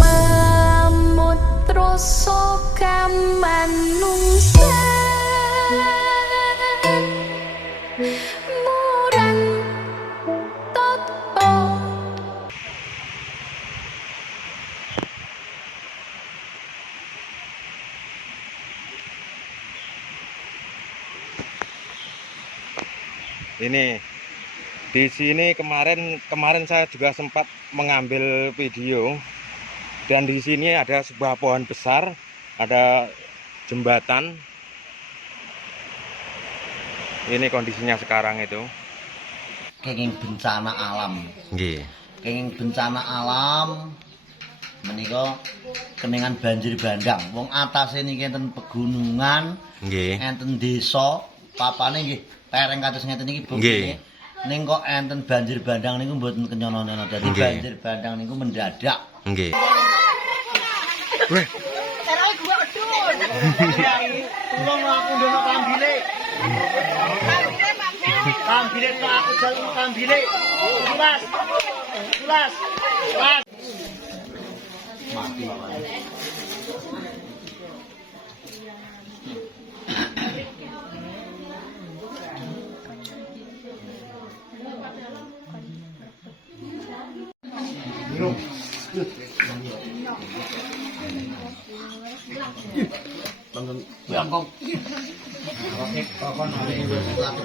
mamut rasa kamanungsan murang tata. Ini di sini kemarin saya juga sempat mengambil video, dan di sini ada sebuah pohon besar, ada jembatan. Ini kondisinya sekarang itu. Kenging bencana alam. Nggih. Kenging bencana alam menika keningan banjir bandang. Wong atase niki enten pegunungan, Nggih. enten desa, papane nggih tereng kados ngeten iki Bu. Nggih. Ning kok enten banjir bandang niku mboten kenyono-nyono. Dadi banjir bandang niku mendadak. Nggih. Weh. Carane gua adun. Tulung aku ndono kambile. Kambile kok aku jalu kambile. Jelas. Jelas. Jelas. Mati. Bangkong. Oke, kokon hari ini satu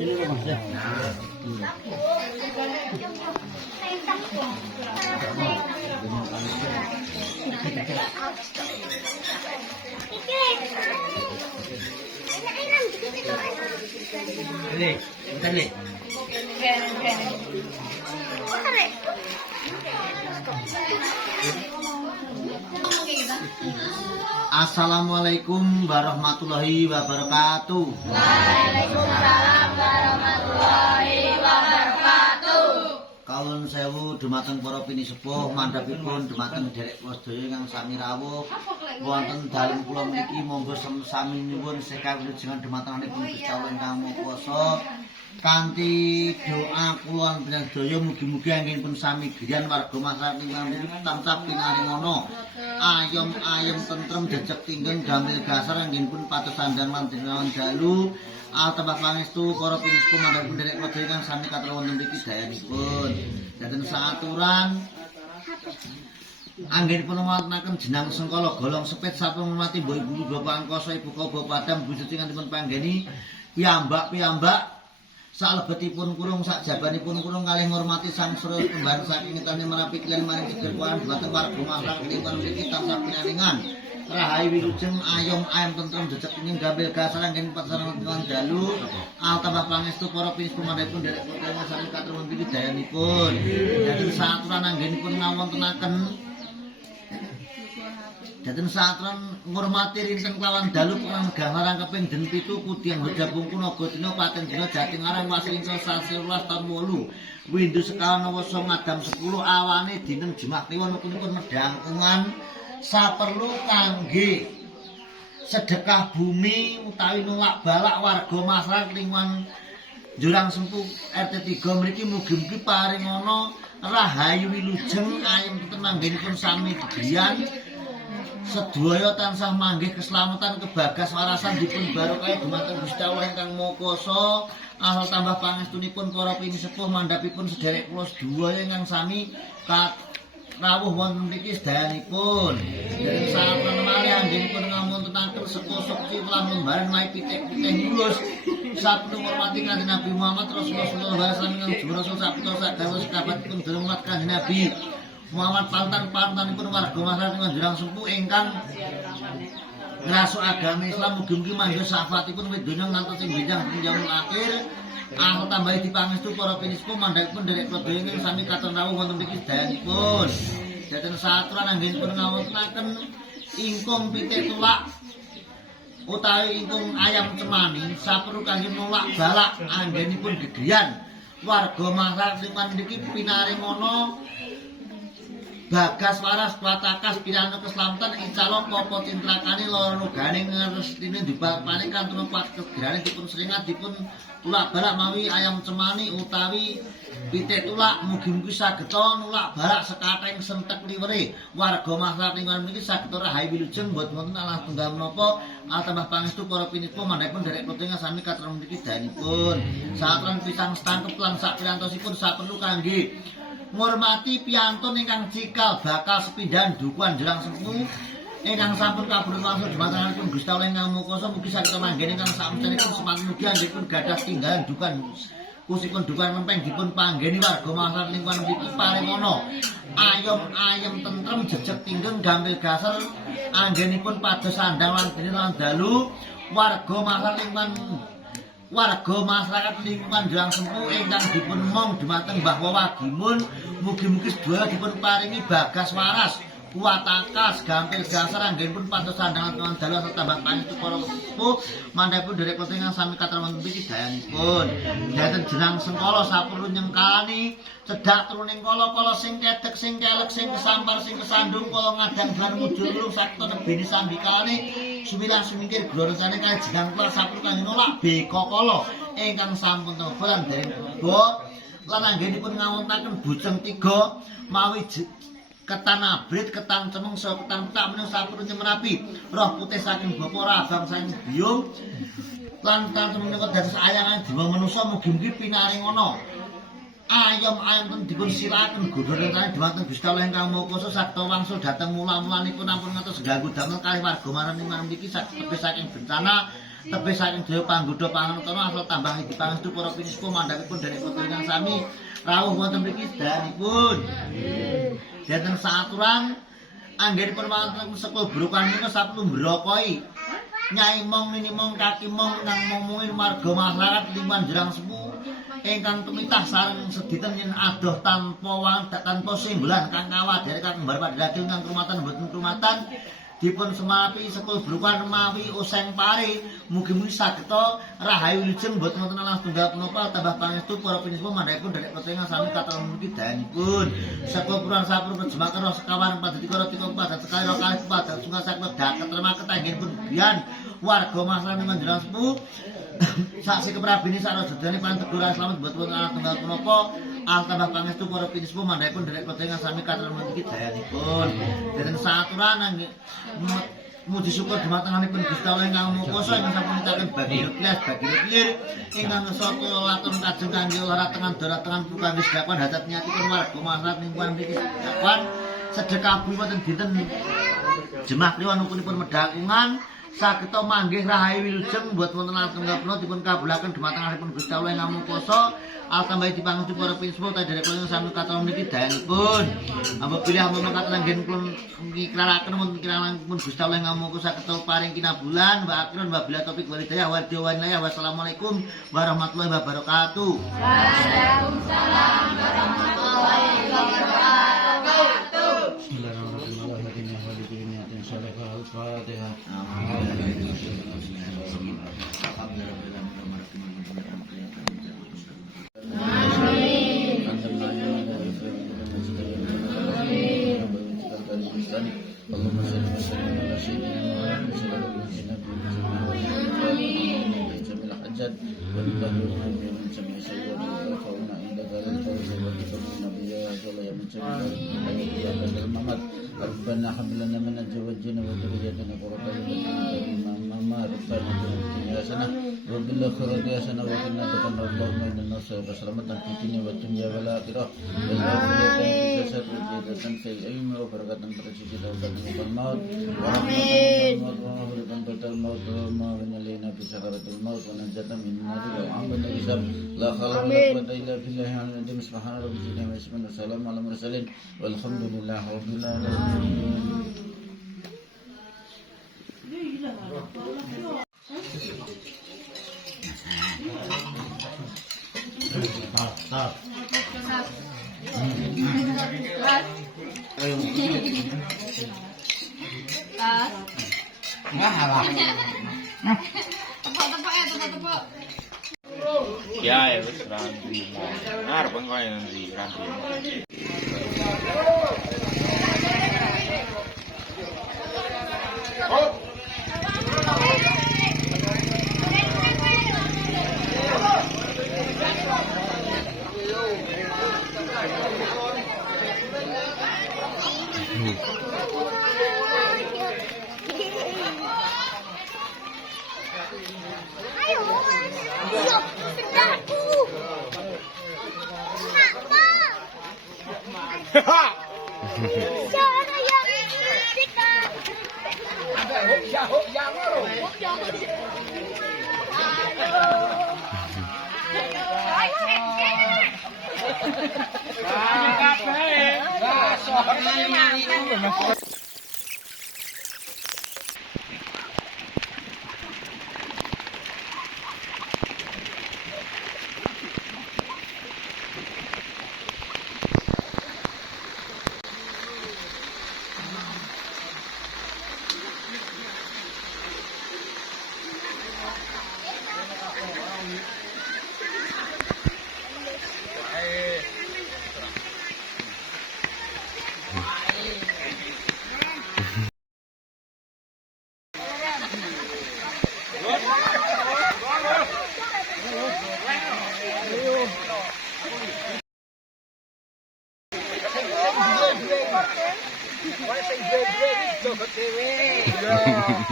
ini Mas ya. Ini, bentar nih. Assalamualaikum warahmatullahi wabarakatuh. Waalaikumsalam warahmatullahi wabarakatuh. Kawula sewu dumateng para pinisepuh mandhapipun dumateng derek sedaya ingkang sami rawuh wonten dalem kula mriki monggo sami nyuwun sekawilujengan dumatengipun Gusti Allah ingkang Maha Kuwasa kanthi doa kula panjenengan sedaya mugi-mugi anggenipun sami griyan warga masyarakat ingkang tansah pinaringana ayom tentrem jejeg tinggeng damel gasar anggenipun pados sandang lan dinawon dalu tambah pangestu para pinisepuh mandhapipun derek sedaya ingkang sami kathah wonten mriki dayanipun daten saaturan anggenipun wontenaken jenang sengkala golong sepit sampun mati mbok ibu bapak angkasa ibu kau bapak padam bujuti ngantipun panggeni piyambak salebetipun kurung sak jabanipun kurung kalih ngurmati sang sura kembar saking ngitane merapi klian maring segerkuan dhumateng warga masyarakat lingkungan mriki tansah pinaringan rahayu wilujeng ayom tentrem jejeg ing gambil gasar anggen pasaran dalu tambah pangestu para pinisepuh mandhapipun derek putra sami katruwun mriki dayanipun daten saaturan anggenipun ngawontenaken daten saatran ngurmati rinten kelawan dalu perang gambarang keping den 7 kudiang hojabungku naga dina paten dina jating aran wasilingsa 12 taun 8 windu sekawan wasa ngadam 10 awane dinten Jumat Kliwon punipun medangkungan saperlu kangge sedekah bumi utawi nulak balak warga masyarakat lingkungan Jurang Sempu RT 3 mriki mugi-mugi paringana rahayu wilujeng ayem tenanggenipun sami griyan sedaya tansah manggih keselamatan kebagas warasan dipun barokah dumateng Gusti Allah ingkang Maha Kuwasa asal tambah pangestunipun para pinisepuh mandhapipun sederek kula sedaya ingkang sami rawuh wonten mriki sedayanipun dereng sampun malih anggenipun ngamuntenaken sekosok lan lembaran mai pitik-pitik mulus sabtu hormati Kanjeng Nabi Muhammad Rasulullah sallallahu alaihi wasallam ingkang jumlah sabtu sadawu sekabatipun dermat Kanjeng Nabi Muhammad pantanipun warga masyarakat Jurang Sempu ingkang ngrasuk agama Islam mugi-mugi mangga syafaatipun wedonya ngantos ing benjang jamun akhir tambahi dipangestu para pinisepuh mandhapipun derek sedaya ingkang sami katon rawuh wonten mriki sedayanipun daten saaturan anggenipun ngawontenaken ingkung pitik tulak utawi ingkung ayam cemani saperlu kangge nolak balak anggenipun gegriyan warga masyarakat mriki pinaringana bagas waras patakas pirana keselamatan insyaallah popo tintrakane lara nogane ngrestine dibapane kanthi pat kegrane dipun seringat dipun tulak balak mawi ayam cemani utawi Pitik tulak mugi-mugi sageta nulak barak sekathing sentek liwere warga masyarakat lingkungan mriki sageta rahayu wilujeng boten wonten alah tunggal menapa tambah pangestu para pinitpo mandhapipun derek kotengan sami katrem mriki dayanipun satran pisang stangkep lan sak pirantosipun saperlu kangge ngurmati piyantun ingkang cikal bakal sepindhan dukuhan jelang sepuh ingkang sampun kaburun wangsul dhumatengipun Gusti Allah ingkang mukasa mugi sageta manggen ingkang sakmenika semanten mugi anggipun gadah tinggalan dukuhan kusipun dukuhan lempeng dipun panggeni warga masyarakat lingkungan mriki paringana ayem-ayem tentrem jejeg tinggeng gampil gasel anggenipun pados sandang lan dene lan dalu warga masyarakat lingkungan jelang sempuh ingkang dipun mong dhumateng Mbah Wagimun mugi-mugi sedaya dipun paringi bagas waras kuat akas gampil gasar anggenipun pados sandangan tuan dalu serta tambah pangestu para sepuh mandhapipun derek kotengan sami katraman mriki dayanipun daten jenang sengkala saperlu nyengkalani cedhak truning kala-kala sing kedhek sing kelek sing kesampar sing kesandung kala ngadang ban mujur lurung sakta nebene sambikane sumilah sumingkir glorosane kajengan kula saperlu kangge nolak beka kala ingkang sampun tobalan dereng tobat lan anggenipun ngawontaken bujeng 3 mawi ketan abrit, ketan cemeng, ketan petak menika saperlu nyemerapi roh putih saking bapa rabang saking biyung lan ketan cemeng menika dados ayangan dewa manusa mugi-mugi pinaringana ayam-ayam dipun sirahaken godhongan dhumateng Gusti Allah ingkang Maha Kuwasa saged wangsul dhateng mula-mulanipun ampun ngantos ganggu damel kalih warga marang mriki tebih saking bencana tebih saking daya panggoda pangantono asal tambah iki pangestu para pinispo mandhapipun derek kotengan sami rawuh wonten mriki sedayanipun. Daten saaturan anggenipun wonten sekul brokan menika saperlu mbrokoi Nyai Mong Nini Mong Kaki Mong nang momongin marga masyarakat lingkungan jelang sepuh ingkang tumitah sareng sediten yen adoh tanpa simbolan kang kawat dari kang kembar padhadil kang krumatan mboten krumatan dipun semapi sekul brukan mawi useng pari mugi-mugi sageta rahayu wilujeng boten wonten alas tunggal punapa tambah pangestu para pinispo mandhapipun derek kotengan sami katon mriki dayanipun sekul puran sapur pejemaken sekawan padhetikara tikung padat sekali ro kalih padat sunga sakmet daket remaket anggenipun biyan warga masyarakat menjelang sepuh saksi keprabini sareng sedane pantegur slamet boten wonten alas tunggal punapa tambah pangestu para pinispo mandhapipun derek kotengan sami katon mriki dayanipun deten saaturan muji syukur dhumatenganipun Gusti Allah ingkang Maha Kuwasa ingkang sampun nitaken bagi Yoglas bagi Lir ingkang saka latur kajeng kangge lara tengan daratengan kangge sedekah hajat nyatipun warga masyarakat lingkungan mriki sedekah sedekah bumi wonten dinten jemaah kliwat nukunipun medhakungan sageta manggih rahayu wilujeng boten wonten alas tunggal punika dipun kabulaken dhumatenganipun Gusti Allah ingkang Maha Kuwasa tambahi dipangestu para pinispo derek kula sami katon mriki dayanipun apabila ampun mekaten anggen kula ngikraraken wonten kirangipun Gusti Allah ingkang Maha Kuwasa sageta paring kinabulan wa akhiran wa bila taufik wal hidayah wa diwainaya wassalamualaikum warahmatullahi wabarakatuh. Waalaikumsalam warahmatullahi wabarakatuh. اللهم صل وسلم على سيدنا محمد وعلى اله وصحبه الحجاج ولله الحمد من سمع سيئات ويرفعون عند ذلك الفوز والكتاب النبي صلى الله عليه وسلم الممات ربنا هب لنا من ازواجنا وذرياتنا قرة اعين مما ربنا يا سنة رب الاخرة يا سنة وقنا عذاب اللهم انا نسألك سلامة في الدنيا والدنيا والآخرة والعافية في الجسد والزيادة في العلم وبركة برزق وتقوى الموت ومغفرة بعد الموت وما من علينا بسكرة الموت ونجاة من النار وعمل الحساب لا خلق ولا قوة إلا بالله العظيم سبحان ربك رب العزة عما والسلام على المرسلين والحمد لله رب العالمين. Tepuk. Ya, wis rambi. Arep engko nanti rambi. Ayo, sedaku. Suara yang dekat.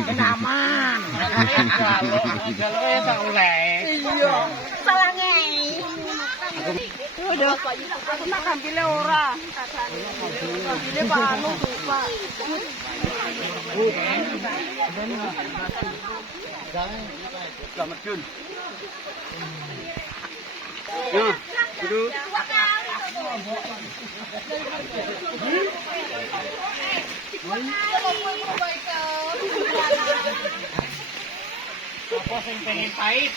Kenaman. Kalau tak oleh. Iya. Salahnya. Udah. Aku nak ambil ora. Ambil panu lupa. Selamat Jun. Ya, duduk. Apa sing pengen pahit?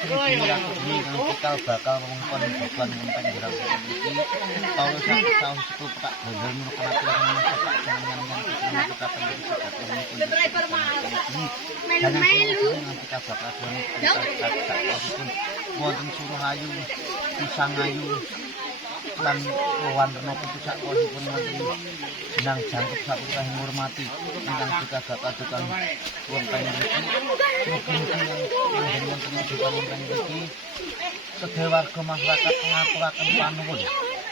Kita bakal mengkon bukan mengkon jerang iki kalau sang suku tak bener menurut aturan masak jangan kita Driver melu-melu. kita bakal wonten suruh ayu pisang ayu lan lawan rena pucak kosipun wonten jenang jangkep saputra ngurmati ingkang kita bakal tukang wonten iki mugi-mugi wonten wonten iki sedewarga masyarakat ngaturaken panuwun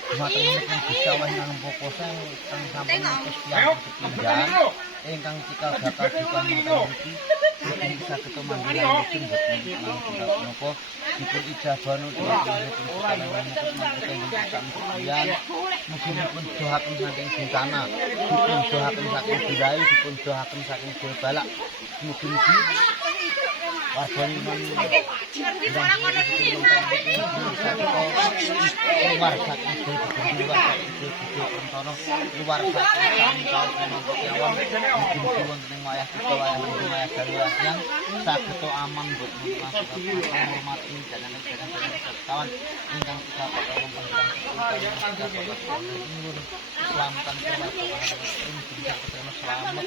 dumateng menika Gusti Allah ingkang pokose kang sampun Gustian sepindhah ingkang kita bakal tukang wonten iki bisa ketemu dengan mungkin menapa dipun ijabah mungkin doaken saking bintana dipun doaken saking birayu dipun doaken saking balak mugi-mugi wargane luar saking luar yang sageto aman buat menghormati dan kawan ingkang kita selamatan selamat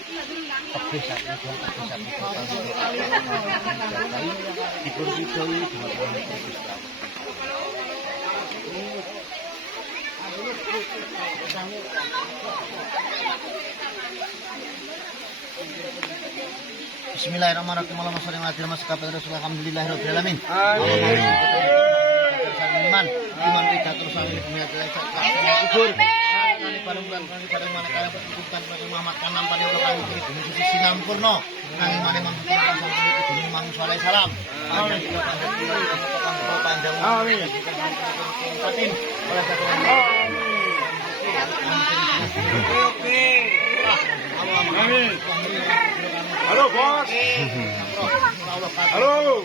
bisa Bismillahirrahmanirrahim. Allahumma shalli ala Rasulillah. Alhamdulillahirabbil alamin. Iman kita terus sampai dunia kubur. Kali paling pada mana kalian berkumpulkan pada Muhammad kanam pada orang kami beri bumi sisi sinampurno. Nang mana mengkumpulkan sampai ke dunia Muhammad sallallahu alaihi wasallam. Panjang. Amin. Oke. Amin. Halo bos. Halo.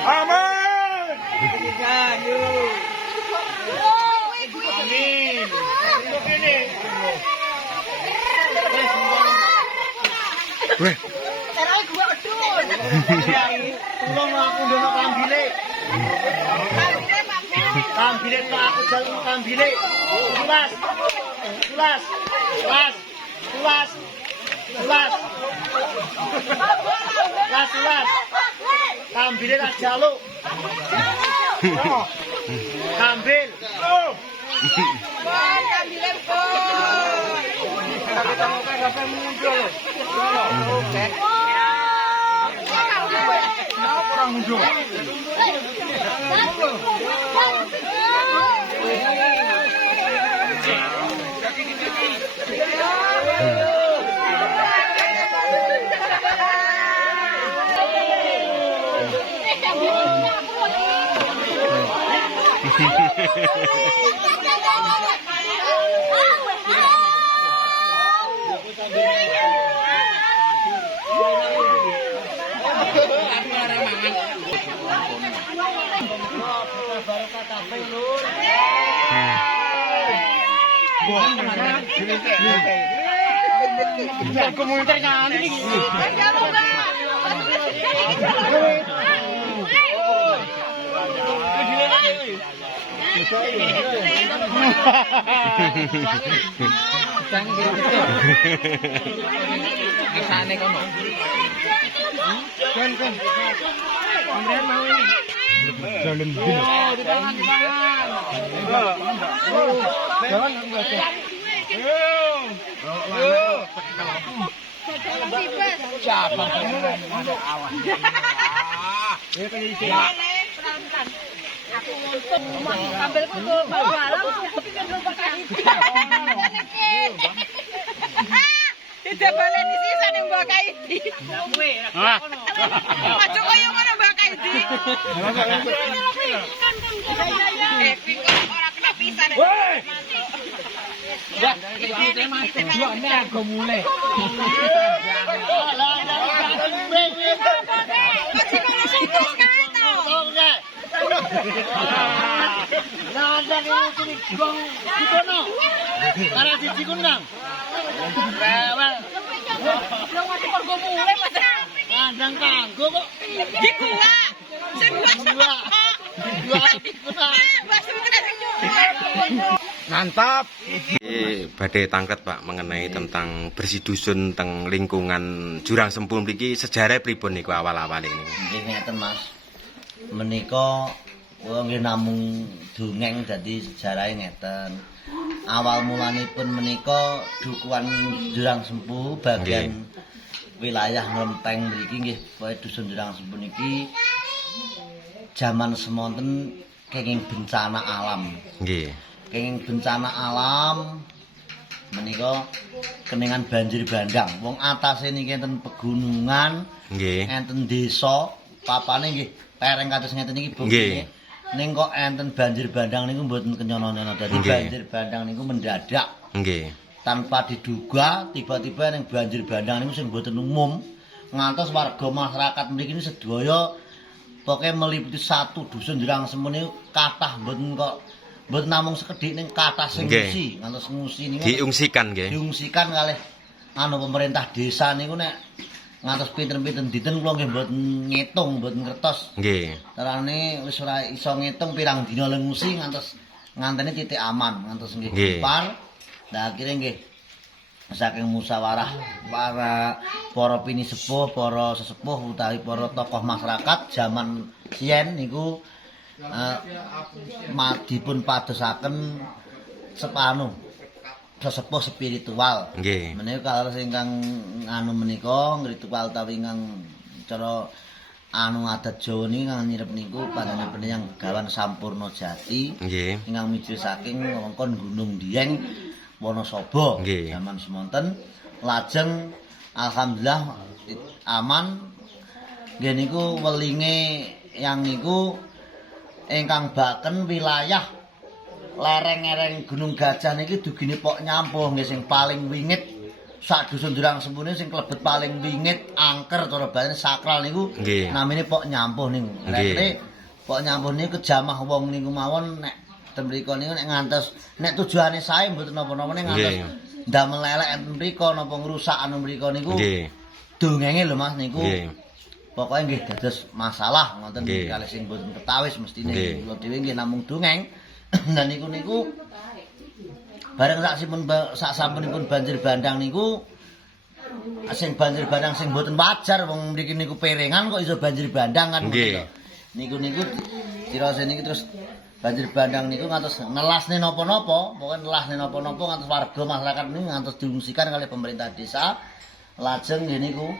Amin. Amin. Weh. Terus gua adun. Tolong aku ndono kambile. Kambile tak aku jalu kambile. Tulas. Kambile tak jaluk. Ambil. Bon, kambilnya bon. Kita mau kan sampai muncul. Oke. Kenapa orang muncul? Kambilku tuh malam tapi kan lupa kali. Tidak baleni sisan yang Mbak Kaidi. Aja koyo ngono Mbak Kaidi. Kok ora kena pisan. Ya, iki mati juane aku mulai. Mantap. Badai tangket Pak mengenai tentang bersih dusun teng lingkungan Jurang Sempul mriki sejarah pripun niku awal-awal ini. Nggih ngeten Mas. Menika kula nggih namung dongeng dadi sejarahe ngeten. Awal mulanipun menika dukuhan Jurang Sempul bagian wilayah Nglempeng mriki nggih pokoke dusun Jurang Sempul niki jaman semonten kenging bencana alam. Nggih. Kenging bencana alam menika keningan banjir bandang. Wong atase niki enten pegunungan, Nggih. enten desa, papane nggih lereng kados ngeten iki bukti. Ning kok enten banjir bandang niku mboten kenyono-nyono. Dadi banjir bandang niku mendadak. Nggih. Tanpa diduga tiba-tiba ning banjir bandang niku sing mboten umum ngantos warga masyarakat mriki ini sedaya pokoke meliputi satu dusun Jurang Sempul niku kathah mboten kok mboten namung sekedhik ning kathah sing ngungsi ngantos ngungsi niku Diungsikan nggih. diungsikan kalih pemerintah desa niku nek ngantos pinten-pinten dinten kula nggih mboten ngitung mboten ngertos. Nggih. Carane wis ora iso ngitung pirang dina ngungsi ngantos nganteni titik aman ngantos nggih par. Nah akhire nggih saking musyawarah para pinisepuh, para sesepuh utawi para tokoh masyarakat zaman siyen niku dipun padosaken sesepuh spiritual. Nggih. Menika kalih ingkang anu menika ritual utawi ingkang cara adat Jawa niki ingkang nyirep niku panjenengan yang Begawan Sampurna Jati. Nggih. Ingkang miji saking wewengkon Gunung Dieng Wonosobo Nggih. zaman semonten lajeng alhamdulillah aman nggih niku welinge yang niku ingkang baken wilayah lereng-lereng Gunung Gajah niki dugine Pok Nyampuh nggih sing paling wingit sak dusun Jurang Sempul sing klebet paling wingit angker cara bahasa sakral niku namine Pok Nyampuh niku. Nggih. Pok Nyampuh niku kejamah wong niku mawon nek ten mriko niku nek ngantos nek tujuane sae mboten napa-napa ning ngantos ndamel elek enten mriko napa ngrusak anu mriko niku. Nggih. Dongenge lho Mas niku. Nggih. Pokoke nggih dados masalah ngoten kalih sing mboten ketawis mestine kula dhewe nggih namung dongeng. Lah niku bareng sak sampunipun banjir bandang niku sing banjir bandang sing mboten wajar wong mriki niku perengan kok iso banjir bandang kan ngono. Niku dirasa niki terus banjir bandang niku ngantos nelasne napa-napa, pokoke nelasne napa-napa ngantos warga masyarakat niku ngantos diungsikan kalih pemerintah desa. Lajeng nggih niku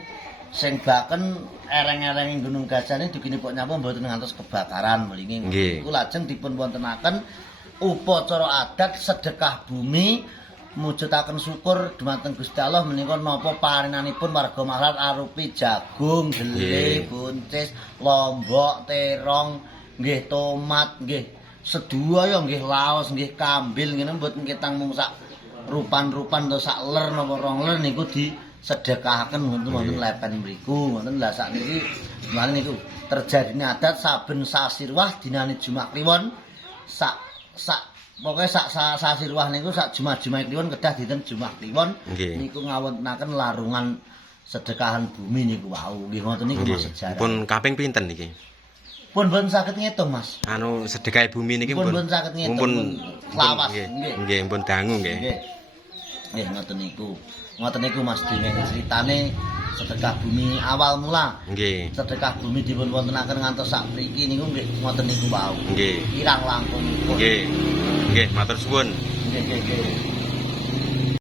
sing baken ereng-ereng Gunung Gajah niku dikinipun nyapa mboten ngantos kebakaran mlingi. Niku lajeng dipun wontenaken upacara adat sedekah bumi mujudaken syukur dumateng Gusti Allah menika napa parinanipun warga masyarakat arupi jagung, gele, buncis, lombok, terong, nggih tomat, nggih sedaya nggih laos, nggih kambil ngene mboten ketang mung sak rupan-rupan atau sak ler napa rong ler niku disedekahaken wonten lepen mriku. Ngoten lha sakniki mlane niku terjadine adat saben sasi ruah dinane Jumat Kliwon pokoke sak sasi ruah niku sak Jumat Kliwon kedah dinten Jumat Kliwon niku ngawontenaken larungan sedekahan bumi niku wau. Nggih ngoten niku Mas sejarah. Pun kaping pinten niki? Pun mboten saged ngitung Mas. Anu sedekah bumi niki pun saged ngitung. Lawas nggih pun dangu nggih. Nggih ngoten niku. Ngoten niku Mas dene critane sedekah bumi awal mula. Nggih. Sedekah bumi dipun wontenaken ngantos sak mriki niku nggih ngoten niku wau. Nggih. Kirang langkung. Nggih. Nggih, matur suwun. Nggih.